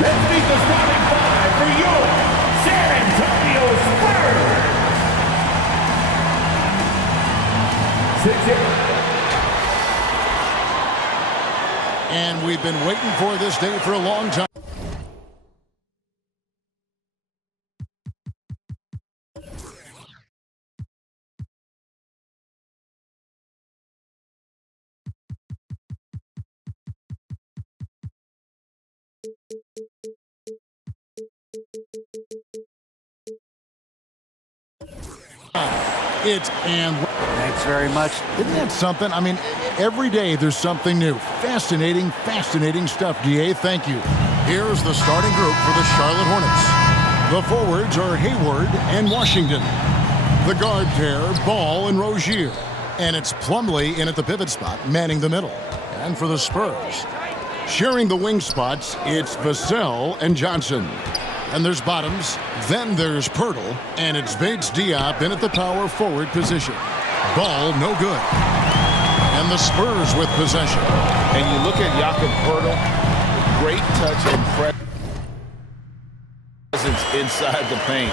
Let's meet the starting five for your San Antonio Spurs. And we've been waiting for this day for a long time. Thanks very much. Isn't that something? I mean, every day there's something new. Fascinating, fascinating stuff, DA. Thank you. Here's the starting group for the Charlotte Hornets. The forwards are Hayward and Washington. The guard pair, Ball and Rozier. And it's Plumlee in at the pivot spot, manning the middle. And for the Spurs, sharing the wing spots, it's Vassell and Johnson. And there's Bottoms, then there's Pirtle, and it's Bates Diop in at the power forward position. Ball no good. And the Spurs with possession. And you look at Jakob Pirtle, great touch and presence inside the paint.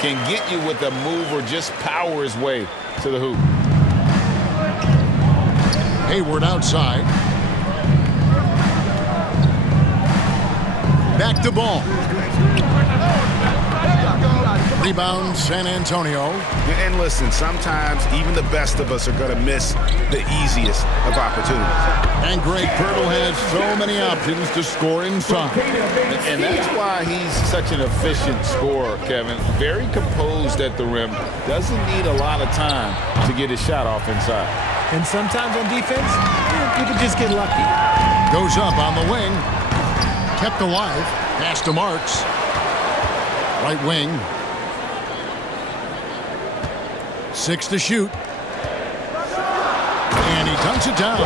Can get you with a move or just power his way to the hoop. Hayward outside. Back to Ball. Rebound, San Antonio. And listen, sometimes even the best of us are going to miss the easiest of opportunities. And Greg Pirtle has so many options to score inside. And that's why he's such an efficient scorer, Kevin. Very composed at the rim. Doesn't need a lot of time to get his shot off inside. And sometimes on defense, you can just get lucky. Goes up on the wing. Kept alive. Pass to Marks. Right wing. 6 to shoot. And he dunks it down.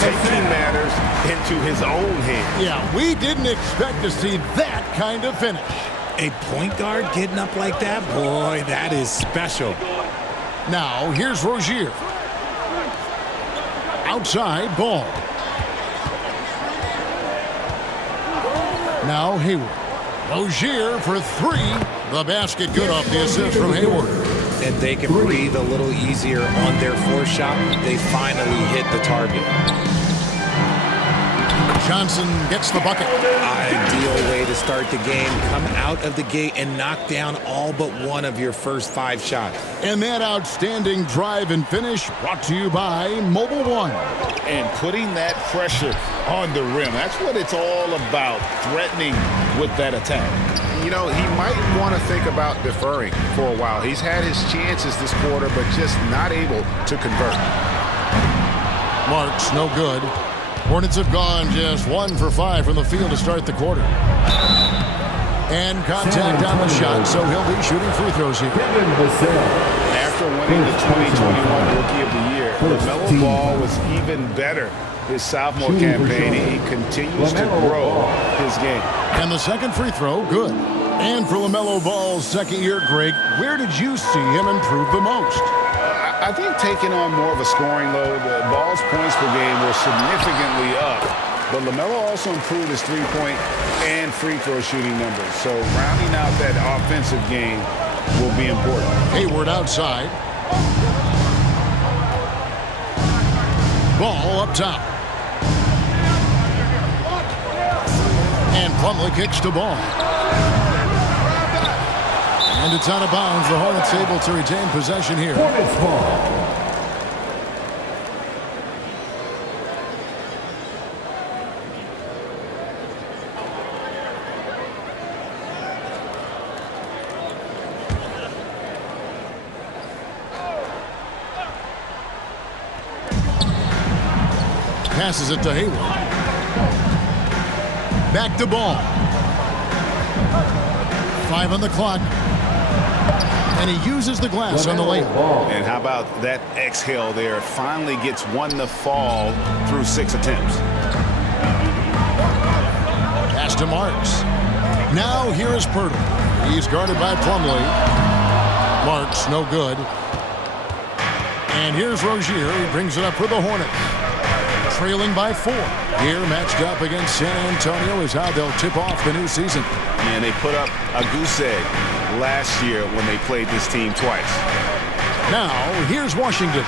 Taking matters into his own hands. Yeah, we didn't expect to see that kind of finish. A point guard getting up like that, boy, that is special. Now, here's Rozier. Outside, Ball. Now, Hayward. Rozier for 3. The basket good off the assist from Hayward. And they can breathe a little easier on their fourth shot. They finally hit the target. Johnson gets the bucket. Ideal way to start the game. Come out of the gate and knock down all but one of your first 5 shots. And that outstanding drive and finish brought to you by Mobile One. And putting that pressure on the rim. That's what it's all about, threatening with that attack. You know, he might want to think about deferring for a while. He's had his chances this quarter, but just not able to convert. Marks, no good. Hornets have gone just 1 for 5 from the field to start the quarter. And contact on the shot, so he'll be shooting free throws here. After winning the 2021 Rookie of the Year, LaMelo Ball was even better his sophomore campaign. He continues to grow his game. And the second free throw, good. And for LaMelo Ball's second year, Greg, where did you see him improve the most? I think taking on more of a scoring load. The Ball's points per game were significantly up. But LaMelo also improved his three-point and free throw shooting numbers. So rounding out that offensive game will be important. Hayward outside. Ball up top. And Plumlee kicks to Ball. And it's out of bounds. The Hornets able to retain possession here. Hornets ball. Passes it to Hayward. Back to Ball. 5 on the clock. And he uses the glass on the layup. And how about that exhale there? Finally gets one to fall through 6 attempts. Pass to Marks. Now here is Pirtle. He's guarded by Plumlee. Marks, no good. And here's Rozier. He brings it up for the Hornets. trailing by 4. Here matched up against San Antonio is how they'll tip off the new season. And they put up a goose egg last year when they played this team twice. Now, here's Washington.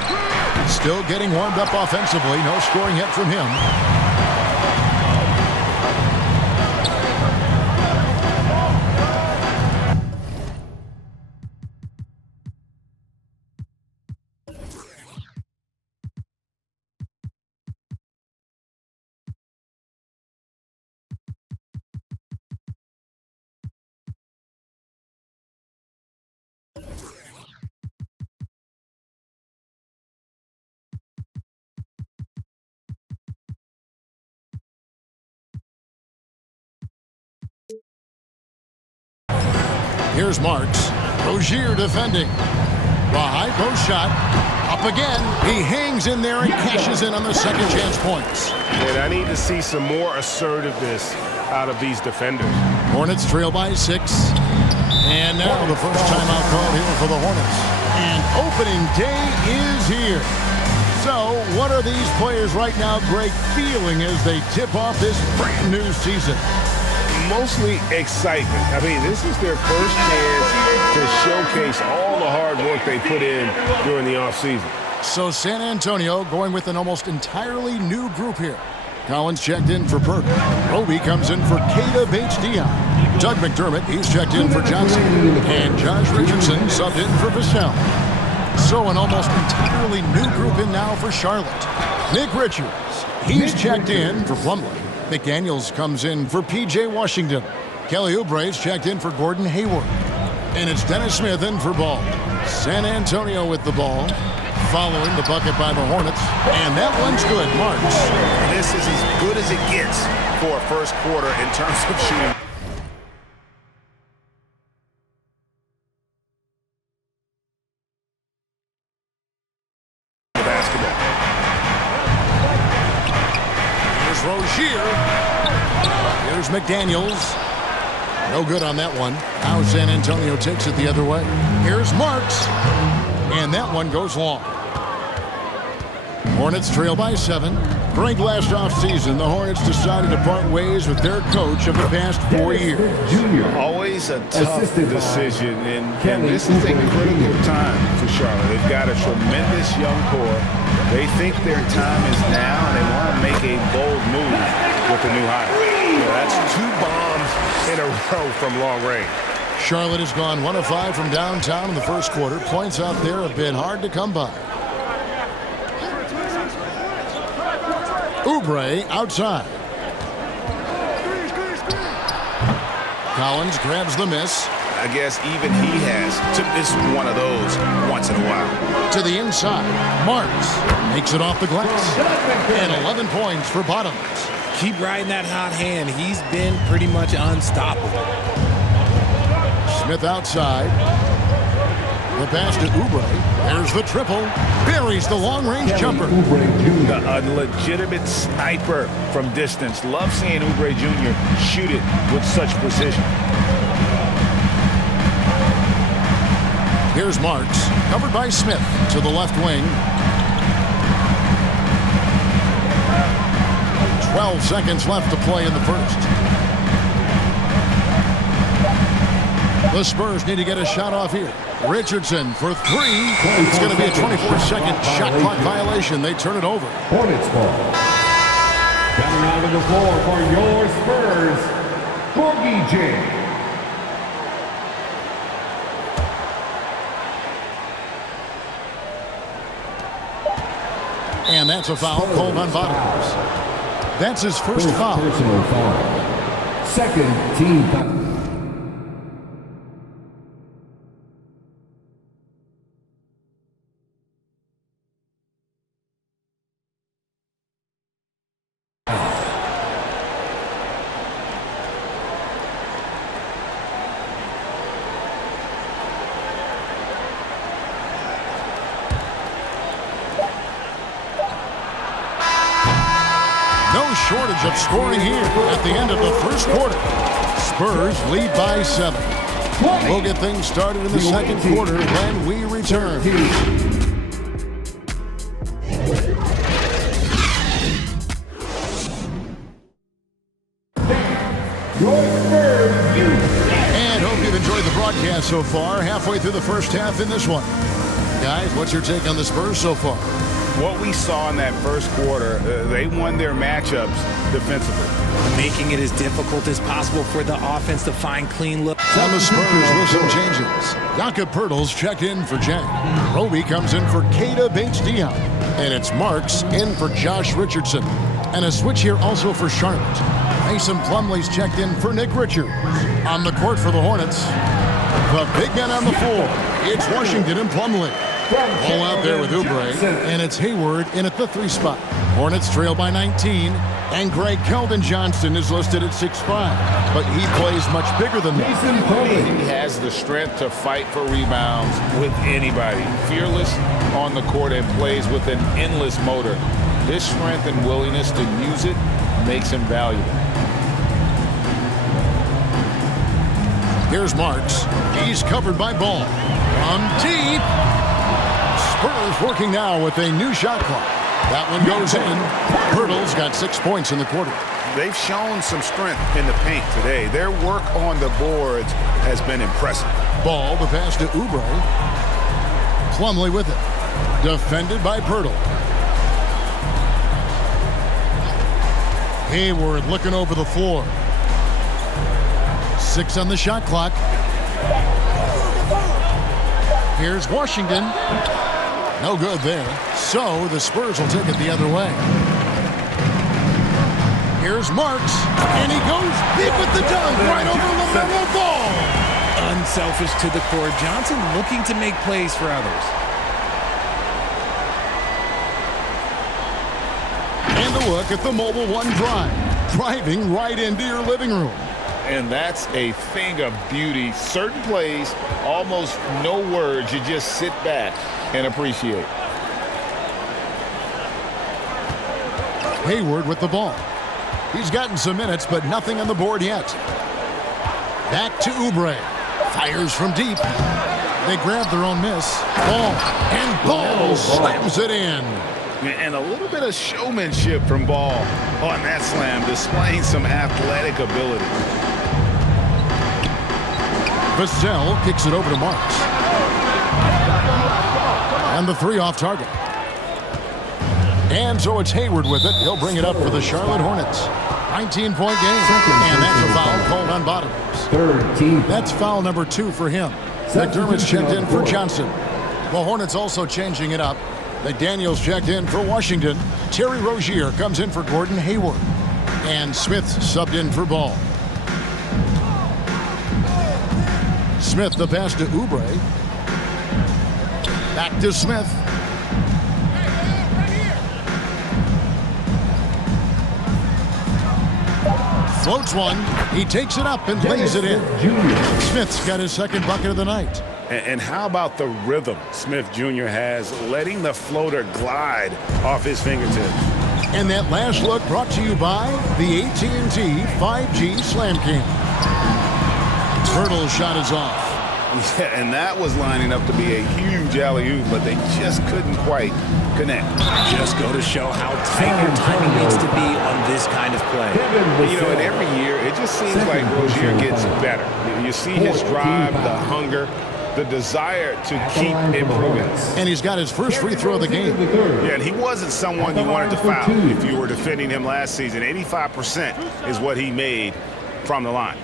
Still getting warmed up offensively. No scoring yet from him. Here's Marks. Rozier defending. The high post shot. Up again. He hangs in there and cashes in on the second chance points. And I need to see some more assertiveness out of these defenders. Hornets trail by 6. And now the first timeout call here for the Hornets. And opening day is here. So what are these players right now, Greg, feeling as they tip off this brand new season? Mostly excitement. I mean, this is their first chance to showcase all the hard work they put in during the offseason. So San Antonio going with an almost entirely new group here. Collins checked in for Perk. Roby comes in for Keita Bates-Diop. Doug McDermott, he's checked in for Johnson. And Josh Richardson subbed in for Vassell. So an almost entirely new group in now for Charlotte. Nick Richards, he's checked in for Plumlee. McDaniels comes in for P.J. Washington. Kelly Oubre's checked in for Gordon Hayward. And it's Dennis Smith in for Ball. San Antonio with the ball. Following the bucket by the Hornets. And that one's good, Marks. This is as good as it gets for a first quarter in terms of shooting. The basketball. Here's Rozier. Here's McDaniels. No good on that one. Now San Antonio takes it the other way. Here's Marks. And that one goes long. Hornets trail by 7. During last offseason, the Hornets decided to part ways with their coach of the past 4 years. Always a tough decision, and this is a critical time for Charlotte. They've got a tremendous young core. They think their time is now, and they want to make a bold move with the new hire. That's 2 bombs in a row from long range. Charlotte has gone 1 of 5 from downtown in the first quarter. Points out there have been hard to come by. Oubre outside. Collins grabs the miss. I guess even he has to miss one of those once in a while. To the inside. Marks makes it off the glass. And 11 points for Bottoms. Keep riding that hot hand. He's been pretty much unstoppable. Smith outside. The pass to Oubre. There's the triple. Buries the long-range jumper. A legitimate sniper from distance. Love seeing Oubre Jr. shoot it with such precision. Here's Marks. Covered by Smith to the left wing. 12 seconds left to play in the first. The Spurs need to get a shot off here. Richardson for 3. It's going to be a 24-second shot clock violation. They turn it over. Hornets ball. Coming out of the floor for your Spurs, Boogie J. And that's a foul called on Bottoms. That's his first foul. Personal foul. Second team foul. No shortage of scoring here at the end of the first quarter. Spurs lead by 7. We'll get things started in the second quarter when we return. your Spurs, you And hope you've enjoyed the broadcast so far. Halfway through the first half in this one. Guys, what's your take on the Spurs so far? What we saw in that first quarter, they won their matchups defensively. Making it as difficult as possible for the offense to find clean looks. On the Spurs with some changes. Jakob Poeltl's checked in for Jack. Roby comes in for Keita Bates-Diop. And it's Marks in for Josh Richardson. And a switch here also for Charlotte. Mason Plumlee's checked in for Nick Richards. On the court for the Hornets, the big man on the floor. It's Washington and Plumlee. All out there with Oubre, and it's Hayward in at the 3 spot. Hornets trail by 19, and Greg Keldon-Johnson is listed at 6'5", but he plays much bigger than that. He has the strength to fight for rebounds with anybody. Fearless on the court and plays with an endless motor. His strength and willingness to use it makes him valuable. Here's Marks. He's covered by Ball. From deep. Spurs working now with a new shot clock. That one goes in. Poeltl's got 6 points in the quarter. They've shown some strength in the paint today. Their work on the boards has been impressive. Ball, the pass to Oubre. Plumlee with it. Defended by Poeltl. Hayward looking over the floor. 6 on the shot clock. Here's Washington. No good there. So the Spurs will take it the other way. Here's Marks. And he goes big with the dunk right over LaMelo Ball. Unselfish to the core. Johnson looking to make plays for others. And a look at the Mobile One drive. Driving right into your living room. And that's a thing of beauty. Certain plays, almost no words. You just sit back and appreciate. Hayward with the ball. He's gotten some minutes, but nothing on the board yet. Back to Oubre. Fires from deep. They grab their own miss. Ball. And Ball slams it in. And a little bit of showmanship from Ball on that slam, displaying some athletic ability. Vassell kicks it over to Marks. And the 3 off target. And so it's Hayward with it. He'll bring it up for the Charlotte Hornets. 19-point game. And that's a foul called on Bottoms. third team. That's foul number 2 for him. McDermott's checked in for Johnson. The Hornets also changing it up. McDaniels checked in for Washington. Terry Rozier comes in for Gordon Hayward. And Smith subbed in for Ball. Smith the pass to Oubre. Back to Smith. Floats one. He takes it up and lays it in. Smith's got his second bucket of the night. And how about the rhythm Smith Jr. has, letting the floater glide off his fingertips. And that last look brought to you by the AT&T 5G Slam Cam. Poeltl's shot is off. Yeah, and that was lining up to be a huge alley-oop, but they just couldn't quite connect. Just go to show how tight your timing needs to be on this kind of play. You know, and every year, it just seems like Rozier gets better. You see his drive, the hunger, the desire to keep improving. And he's got his first free throw of the game. Yeah, and he wasn't someone you wanted to foul if you were defending him last season. 85% is what he made from the line.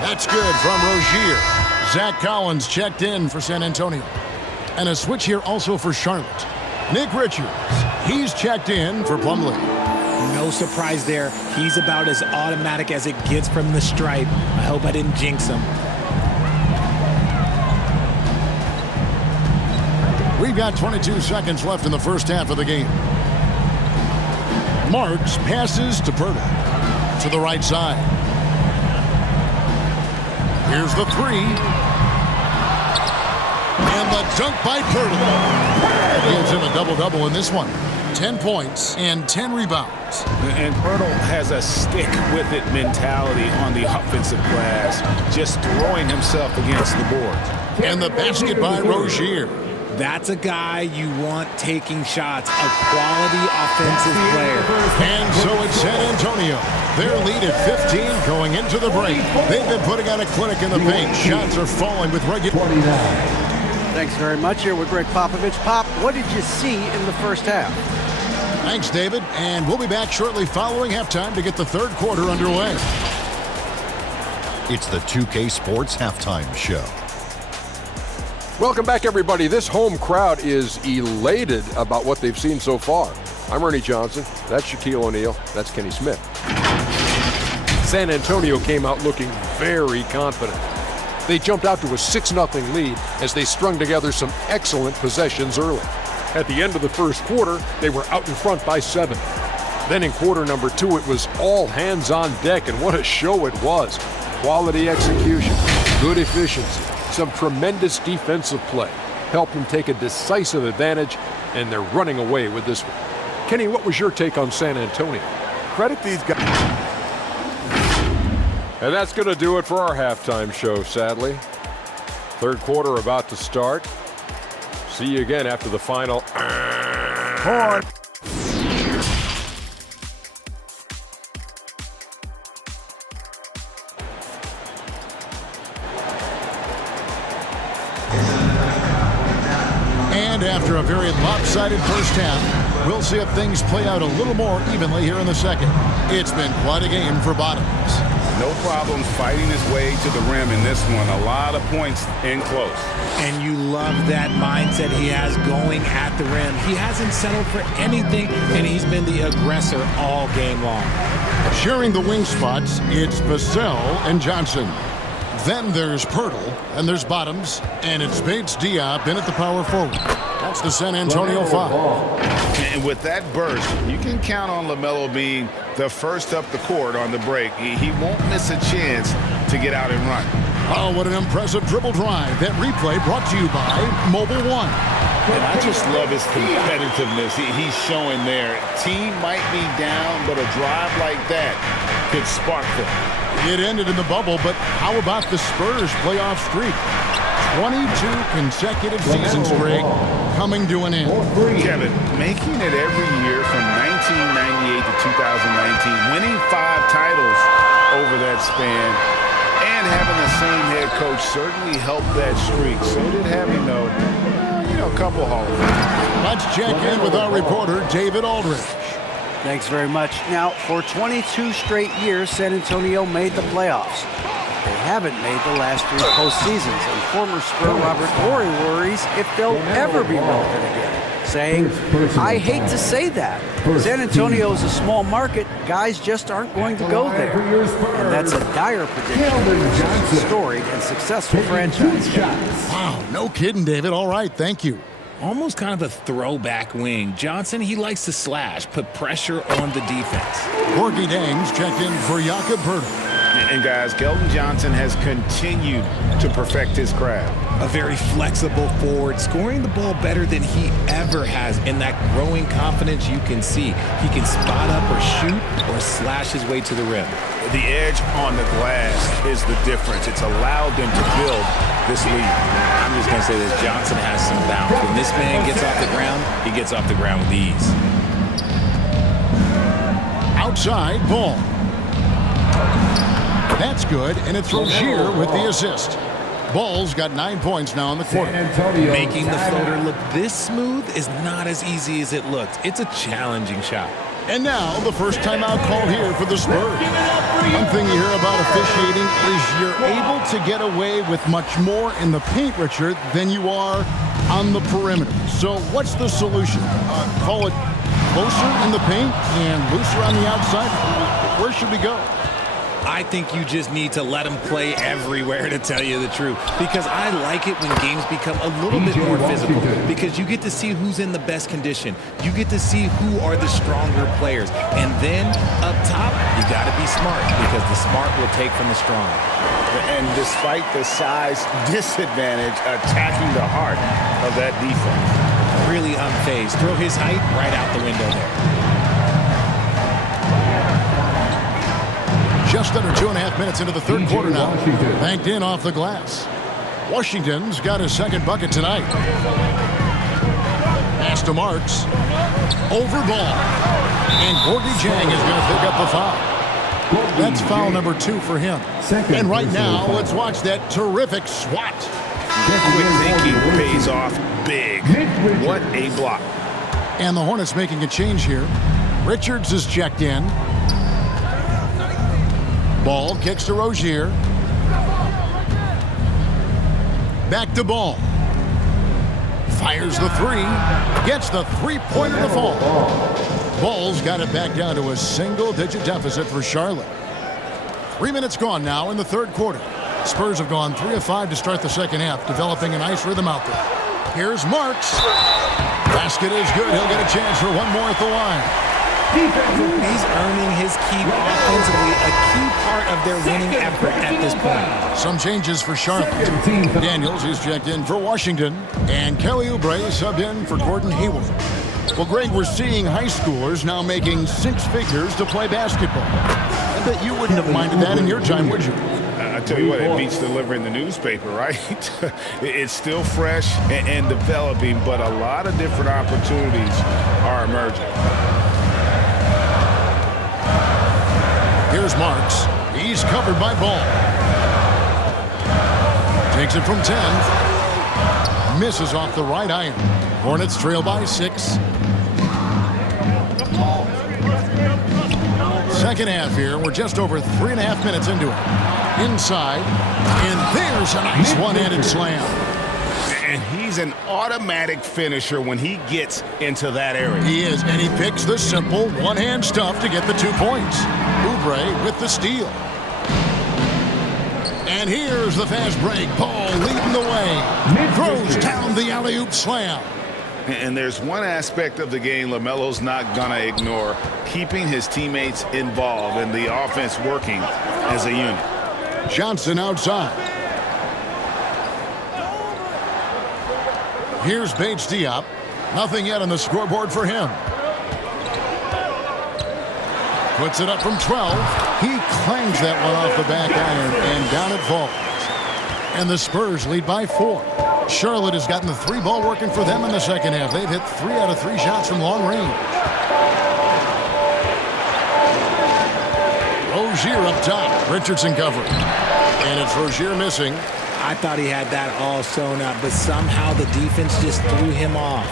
That's good from Rozier. Zach Collins checked in for San Antonio. And a switch here also for Charlotte. Nick Richards, he's checked in for Plumlee. No surprise there. He's about as automatic as it gets from the stripe. I hope I didn't jinx him. We've got 22 seconds left in the first half of the game. Marks passes to Purtle to the right side. Here's the three. And the dunk by Purtle. That gives him a double-double in this one. 10 points and 10 rebounds. And Purtle has a stick-with-it mentality on the offensive glass, just throwing himself against the board. And the basket by Rozier. That's a guy you want taking shots, a quality offensive player. And so it's San Antonio. Their lead at 15 going into the break. They've been putting on a clinic in the paint. Shots are falling with regular. 29. Thanks very much. Here with Greg Popovich. Pop, what did you see in the first half? Thanks, David. And we'll be back shortly following halftime to get the third quarter underway. It's the 2K Sports Halftime Show. Welcome back, everybody. This home crowd is elated about what they've seen so far. I'm Ernie Johnson. That's Shaquille O'Neal. That's Kenny Smith. San Antonio came out looking very confident. They jumped out to a 6-0 lead as they strung together some excellent possessions early. At the end of the first quarter, they were out in front by 7. Then in quarter number 2, it was all hands on deck, and what a show it was. Quality execution, good efficiency, some tremendous defensive play. Helped them take a decisive advantage, and they're running away with this one. Kenny, what was your take on San Antonio? Credit these guys. And that's going to do it for our halftime show, sadly. Third quarter about to start. See you again after the final. And after a very lopsided first half, we'll see if things play out a little more evenly here in the second. It's been quite a game for Bottoms. No problems fighting his way to the rim in this one. A lot of points in close. And you love that mindset he has going at the rim. He hasn't settled for anything, and he's been the aggressor all game long. Sharing the wing spots, it's Vassell and Johnson. Then there's Purtle, and there's Bottoms, and it's Bates Diop in at the power forward. That's the San Antonio foul. And with that burst, you can count on LaMelo being the first up the court on the break. He won't miss a chance to get out and run. Oh, what an impressive dribble drive. That replay brought to you by Mobile One. And I just love his competitiveness he's showing there. Team might be down, but a drive like that could spark them. It ended in the bubble, but how about the Spurs playoff streak? 22 consecutive seasons, Greg, coming to an end. Kevin, making it every year from 1998 to 2019, winning 5 titles over that span, and having the same head coach certainly helped that streak. So did having, a couple Hall of Famers. Let's check in with our reporter, David Aldridge. Thanks very much. Now, for 22 straight years, San Antonio made the playoffs. They haven't made the last 3 postseasons, and former Spur Robert Horry worries if they'll ever be relevant again, saying, I hate to say that. San Antonio is a small market. Guys just aren't going to go there. And that's a dire prediction for such a storied and successful franchise. Wow, no kidding, David. All right, thank you. Almost kind of a throwback wing. Johnson, he likes to slash, put pressure on the defense. Corky Dangs checked in for Jakob Poeltl. And guys, Keldon Johnson has continued to perfect his craft. A very flexible forward, scoring the ball better than he ever has. In that growing confidence you can see. He can spot up or shoot or slash his way to the rim. The edge on the glass is the difference. It's allowed them to build this lead. I'm just going to say this, Johnson has some bounce. When this man gets off the ground, he gets off the ground with ease. Outside ball. That's good, and it's Rozier with the assist. Ball's got 9 points now in the quarter. Making the floater look this smooth is not as easy as it looks. It's a challenging shot. And now the first timeout call here for the Spurs. One thing you hear about officiating is you're able to get away with much more in the paint, Richard, than you are on the perimeter. So what's the solution? Call it closer in the paint and looser on the outside. Where should we go? I think you just need to let him play everywhere, to tell you the truth. Because I like it when games become a little bit more physical. Because you get to see who's in the best condition. You get to see who are the stronger players. And then up top, you got to be smart. Because the smart will take from the strong. And despite the size disadvantage, attacking the heart of that defense. Really unfazed. Throw his height right out the window there. Just under 2.5 minutes into the third quarter now. Banked in off the glass. Washington's got his second bucket tonight. Pass to Marks. Over ball. And Gorgie Jang is going to pick up the foul. That's foul number 2 for him. And right now, let's watch that terrific swat. Quick thinking pays off big. What a block. And the Hornets making a change here. Richards is checked in. Ball kicks to Rozier. Back to Ball. Fires the three. Gets the three-pointer to fall. Ball's got it back down to a single-digit deficit for Charlotte. 3 minutes gone now in the third quarter. Spurs have gone 3 of 5 to start the second half, developing a nice rhythm out there. Here's Marks. Basket is good. He'll get a chance for one more at the line. He's earning his keep offensively, a key part of their winning effort at this point. Some changes for Charlotte. Daniels is checked in for Washington, and Kelly Oubre is subbed in for Gordon Hayward. Well, Greg, we're seeing high schoolers now making 6 figures to play basketball. I bet you wouldn't have minded that in your time, would you? I tell you what, it beats delivering the newspaper, right? It's still fresh and developing, but a lot of different opportunities are emerging. Here's Marks. He's covered by Ball. Takes it from 10. Misses off the right iron. Hornets trail by 6. Second half here. We're just over 3.5 minutes into it. Inside. And there's a nice one-handed slam. And he's an automatic finisher when he gets into that area. He is, and he picks the simple one-hand stuff to get the 2 points. Oubre with the steal. And here's the fast break. Ball leading the way. Throws down the alley-oop slam. And there's one aspect of the game LaMelo's not going to ignore, keeping his teammates involved and the offense working as a unit. Johnson outside. Here's Bates Diop. Nothing yet on the scoreboard for him. Puts it up from 12. He clangs that one off the back iron, and down it falls. And the Spurs lead by 4. Charlotte has gotten the 3-ball working for them in the second half. They've hit 3 out of 3 shots from long range. Rozier up top. Richardson covering. And it's Rozier missing. I thought he had that all sewn up, but somehow the defense just threw him off.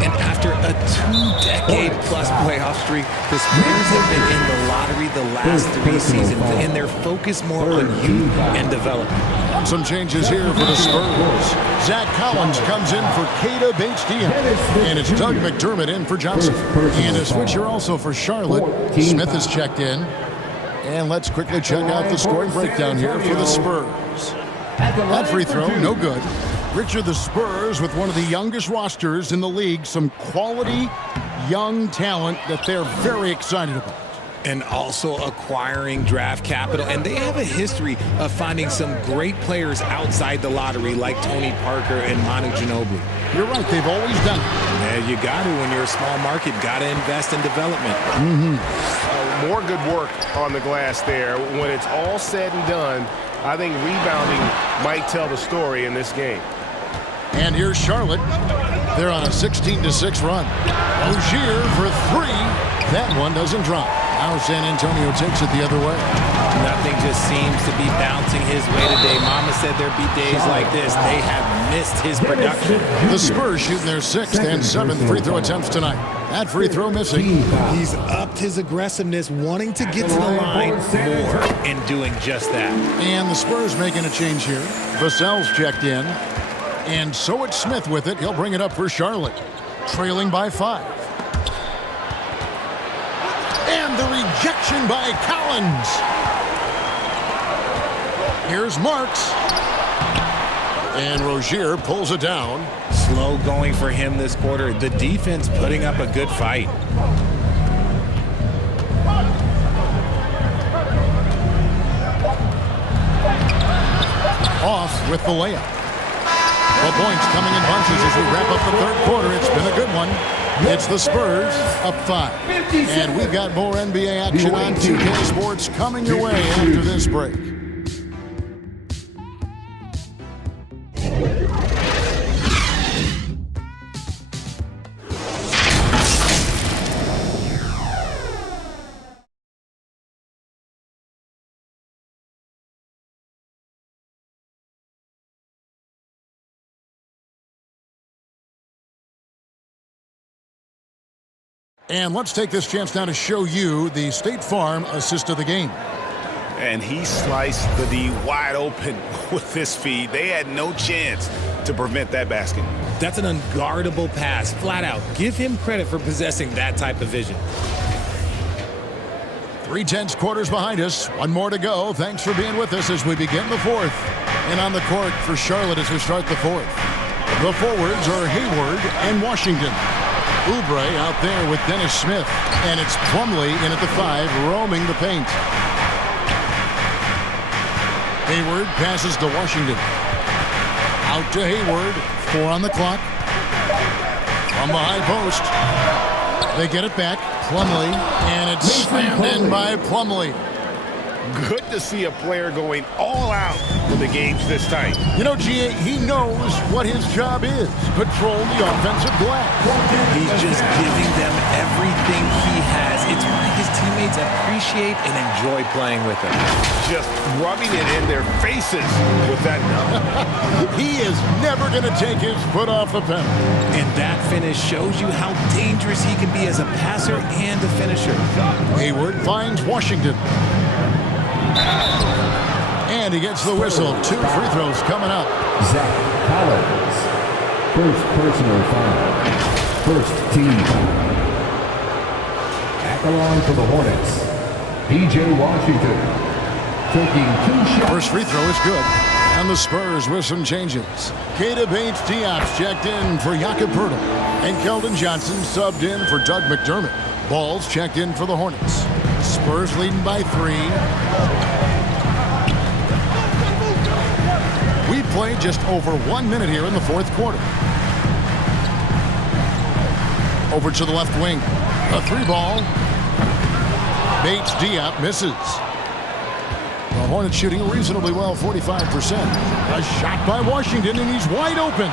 And after a 2-decade-plus playoff streak, the Spurs have been in the lottery the last 3 seasons, and they're focused more on youth and development. Some changes here for the Spurs. Zach Collins comes in for Keita Bates-Diop. And it's Doug McDermott in for Johnson. And a switcher also for Charlotte. Smith is checked in. And let's quickly check out the scoring breakdown here for the Spurs. That free throw, no good. Richard, the Spurs with one of the youngest rosters in the league. Some quality young talent that they're very excited about. And also acquiring draft capital. And they have a history of finding some great players outside the lottery like Tony Parker and Manu Ginobili. You're right, they've always done it. Yeah, you got to when you're a small market. Got to invest in development. More good work on the glass there. When it's all said and done, I think rebounding might tell the story in this game. And here's Charlotte. They're on a 16-6 run. Rozier for 3. That one doesn't drop. Now San Antonio takes it the other way. Nothing just seems to be bouncing his way today. Mama said there'd be days like this. They have missed his production. The Spurs shooting their 6th and 7th free throw attempts tonight. That free throw missing. He's upped his aggressiveness, wanting to get to the line more and doing just that. And the Spurs making a change here. Vassell's checked in. And so it's Smith with it. He'll bring it up for Charlotte. Trailing by 5. And the rejection by Collins. Here's Marks. And Rozier pulls it down. Slow going for him this quarter. The defense putting up a good fight. Off with the layup. The points coming in bunches as we wrap up the third quarter. It's been a good one. It's the Spurs up 5. And we've got more NBA action on 2K Sports coming your way after this break. And let's take this chance now to show you the State Farm assist of the game. And he sliced the D wide open with this feed. They had no chance to prevent that basket. That's an unguardable pass, flat out. Give him credit for possessing that type of vision. 3/10 quarters behind us. One more to go. Thanks for being with us as we begin the fourth. And on the court for Charlotte as we start the fourth. The forwards are Hayward and Washington. Oubre out there with Dennis Smith. And it's Plumlee in at the 5, roaming the paint. Hayward passes to Washington. Out to Hayward. 4 on the clock. From the high post. They get it back. Plumlee. And it's slammed in by Plumlee. Good to see a player going all out when the game's this tight. You know, G.A., he knows what his job is. Control the offensive glass. He's just giving them everything he has. It's why his teammates appreciate and enjoy playing with him. Just rubbing it in their faces with that. He is never going to take his foot off the pedal. And that finish shows you how dangerous he can be as a passer and a finisher. Hayward finds Washington. And he gets the whistle. 2 free throws coming up. Zach Collins. First personal foul. First team foul. Back along for the Hornets. P.J. Washington. Taking 2 shots. First free throw is good. And the Spurs with some changes. Keita Bates-Diop's checked in for Jakob Poeltl. And Keldon Johnson subbed in for Doug McDermott. Ball's checked in for the Hornets. Spurs leading by 3. We played just over 1 minute here in the fourth quarter. Over to the left wing. A 3 ball. Bates-Diop misses. The Hornets shooting reasonably well, 45%. A shot by Washington, and he's wide open.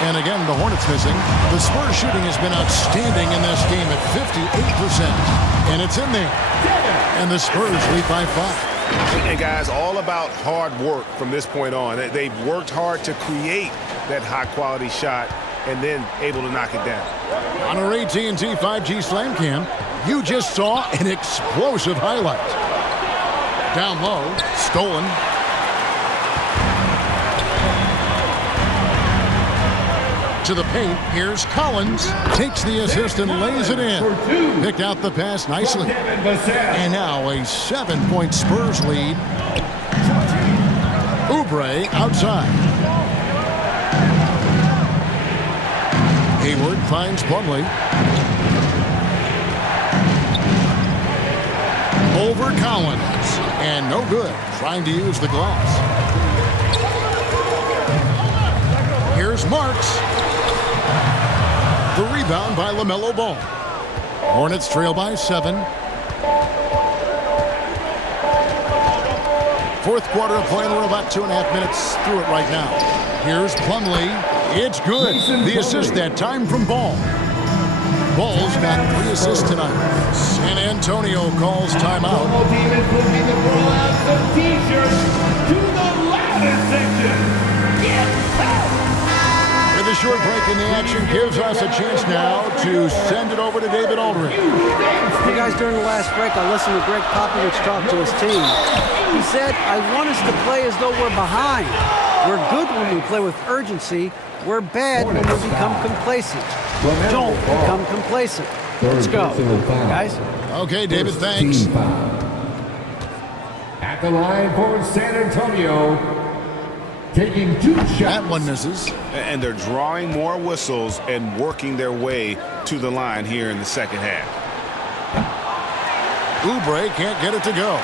And again, the Hornets missing. The Spurs shooting has been outstanding in this game at 58%. And it's in there. And the Spurs lead by 5. And guys, all about hard work from this point on. They've worked hard to create that high-quality shot and then able to knock it down. On our AT&T 5G Slam Cam, you just saw an explosive highlight. Down low, stolen. To the paint, here's Collins. Takes the assist and lays it in. Picked out the pass nicely. And now a 7-point Spurs lead. Oubre outside. Hayward finds Plumlee. Over Collins. And no good. Trying to use the glass. Here's Marks. The rebound by LaMelo Ball. Hornets trail by 7. Fourth quarter of play, and we're about 2.5 minutes through it right now. Here's Plumlee. It's good. The assist that time from Ball. Ball's got 3 assists tonight. San Antonio calls timeout. The team is looking to roll out some T-shirts to the loudest section. Get out! With a short break in the action gives us a chance now to send it over to David Aldridge. You guys, during the last break, I listened to Greg Popovich talk to his team. He said, I want us to play as though we're behind. We're good when we play with urgency. We're bad when we become complacent. Don't become complacent. Let's go. Guys? Okay, David, thanks. At the line for San Antonio, taking 2 shots. That one misses. And they're drawing more whistles and working their way to the line here in the second half. Oubre can't get it to go.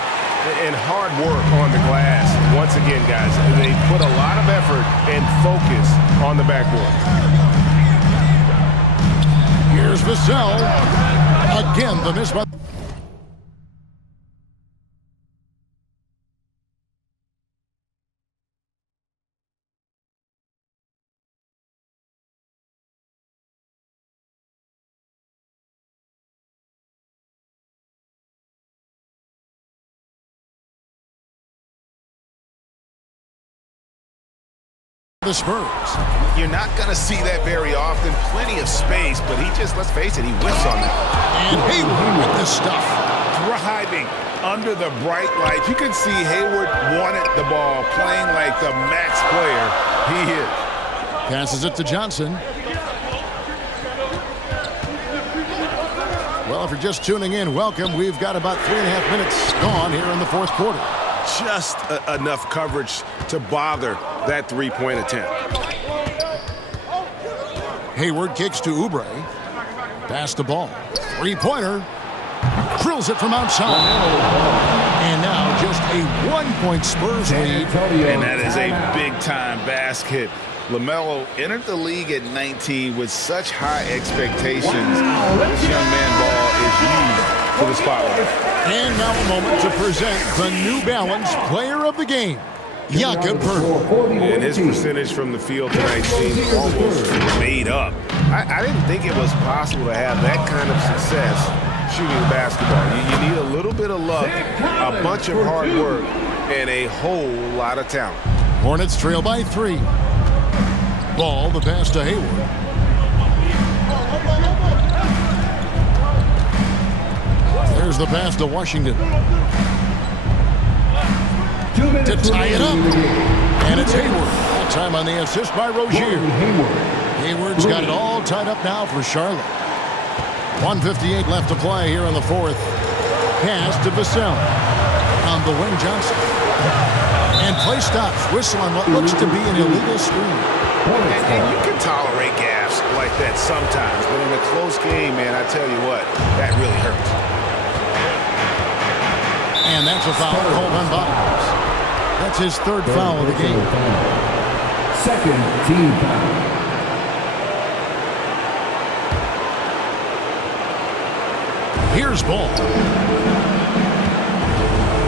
And hard work on the glass. Once again, guys, they put a lot of effort and focus on the backboard. Here's Vassell. Again, the miss by... the Spurs. You're not going to see that very often. Plenty of space, but he just, let's face it, he whiffs on it. And Hayward with the stuff. Driving under the bright lights. You can see Hayward wanted the ball, playing like the max player he is. Passes it to Johnson. Well, if you're just tuning in, welcome. We've got about 3.5 minutes gone here in the fourth quarter. Just enough coverage to bother that three-point attempt. Hayward kicks to Oubre. Pass the ball. Three-pointer. Drills it from outside. And now just a 1-point Spurs lead. And that is a big-time basket. LaMelo entered the league at 19 with such high expectations. This young man ball is used for the spotlight. And now a moment to present the New Balance Player of the Game, Jakob Poeltl. And his percentage from the field tonight seems almost made up. I didn't think it was possible to have that kind of success shooting the basketball. You need a little bit of luck, a bunch of hard work, and a whole lot of talent. Hornets trail by 3. Ball, the pass to Hayward. There's the pass to Washington. To tie it up. And it's Hayward. That time on the assist by Rozier. Hayward's got it all tied up now for Charlotte. 1:58 left to play here in the fourth. Pass to Vassell. On the wing, Johnson. And play stops. Whistle on what looks to be an illegal screen. And you can tolerate gaffes like that sometimes, but in a close game, man, I tell you what, that really hurts. And that's a foul called on Bottoms. That's his third foul of the game. Second team foul. Here's Ball.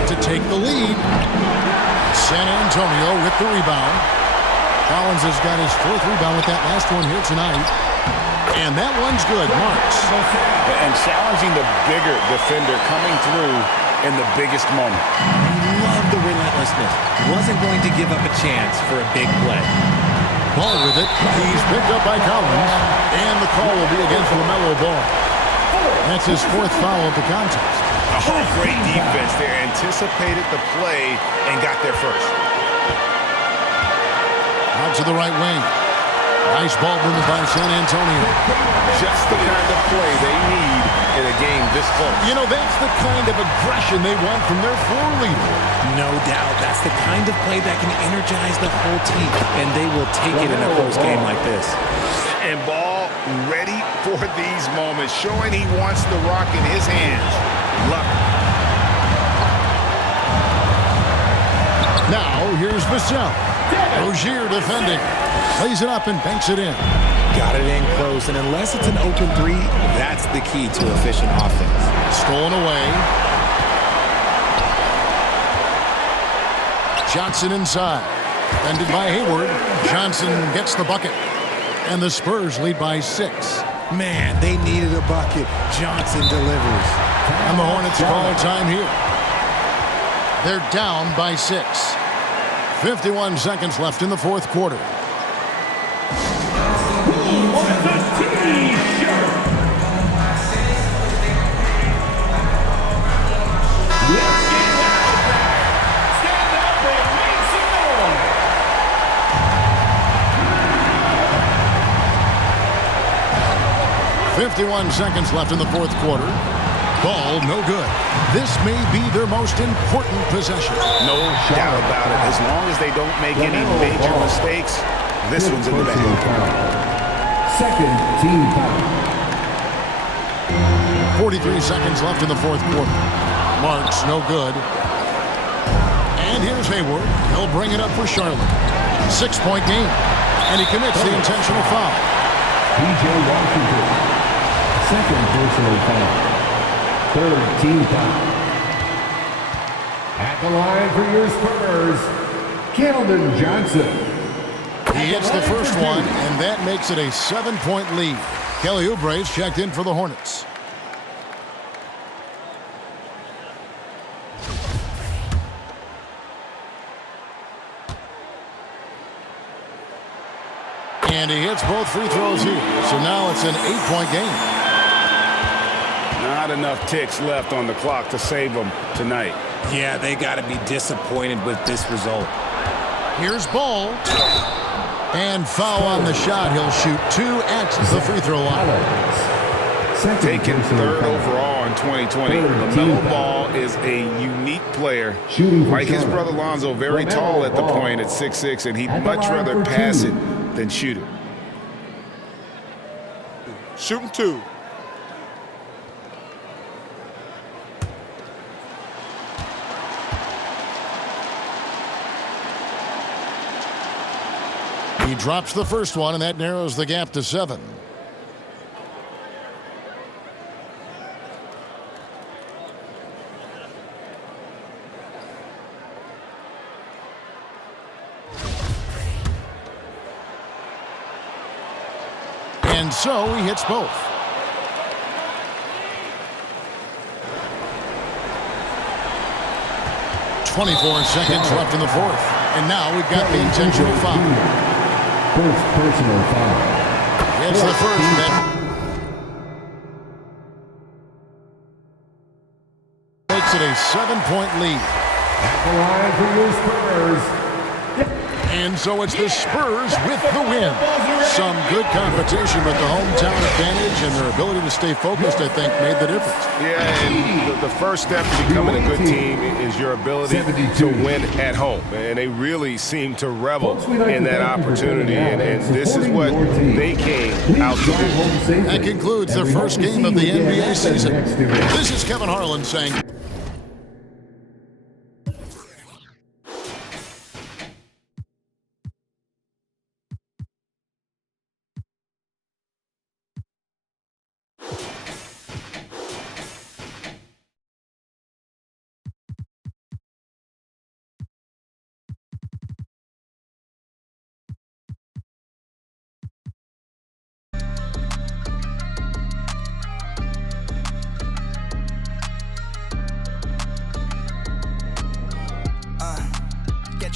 To take the lead. San Antonio with the rebound. Collins has got his 4th rebound with that last one here tonight. And that one's good. Marks. And challenging the bigger defender coming through in the biggest moment. He loved the relentlessness. Wasn't going to give up a chance for a big play. Ball with it. He's picked up by Collins. And the call will be against LaMelo Ball. That's his 4th foul of the contest. Oh, great defense there. Anticipated the play and got there first. Out to the right wing. Nice ball movement by San Antonio. Just the kind of play they need in a game this close. You know, that's the kind of aggression they want from their floor leader. No doubt. That's the kind of play that can energize the whole team, and they will take it in a close game like this. And Ball ready for these moments, showing he wants the rock in his hands. Love it. Now, here's Vassell. Rozier defending. Plays it up and banks it in. Got it in close, and unless it's an open three, that's the key to efficient offense. Stolen away. Johnson inside. Defended by Hayward. Johnson gets the bucket. And the Spurs lead by 6. Man, they needed a bucket. Johnson delivers. And the Hornets call time here. They're down by 6. 51 seconds left in the fourth quarter. 51 seconds left in the fourth quarter. Ball no good. This may be their most important possession. No doubt about it. As long as they don't make any major mistakes, this one's in the bag. Second team foul. 43 seconds left in the fourth quarter. Marks no good. And here's Hayward. He'll bring it up for Charlotte. 6-point game. And he commits the intentional foul. P.J. Washington. Second personal foul. Third team foul. At the line for your Spurs, Keldon Johnson. He hits the first one, and that makes it a 7-point lead. Kelly Oubre's checked in for the Hornets. And he hits both free throws here. So now it's an 8-point game. Not enough ticks left on the clock to save them tonight. Yeah, they got to be disappointed with this result. Here's Ball. And foul on the shot. He'll shoot 2 at the free throw line. Taken third overall in 2020. LaMelo Ball is a unique player. Like his brother Lonzo, very tall at the point at 6'6", and he'd much rather pass it than shoot it. Shooting 2. He drops the first one, and that narrows the gap to 7. And so he hits both. .24 seconds left in the fourth. And now we've got the intentional foul. First personal foul. It's the first that makes it a 7-point lead. At the line for your Spurs. And so it's the Spurs with the win. Some good competition, but the hometown advantage and their ability to stay focused, I think, made the difference. Yeah, and the first step to becoming a good team is your ability to win at home. And they really seem to revel in that opportunity. And this is what they came out to do. That concludes the first game of the NBA season. This is Kevin Harlan saying...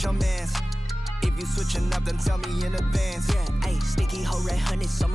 Your mans. If you switching up, then tell me in advance. Yeah, ayy, sticky hoe red honey, summer.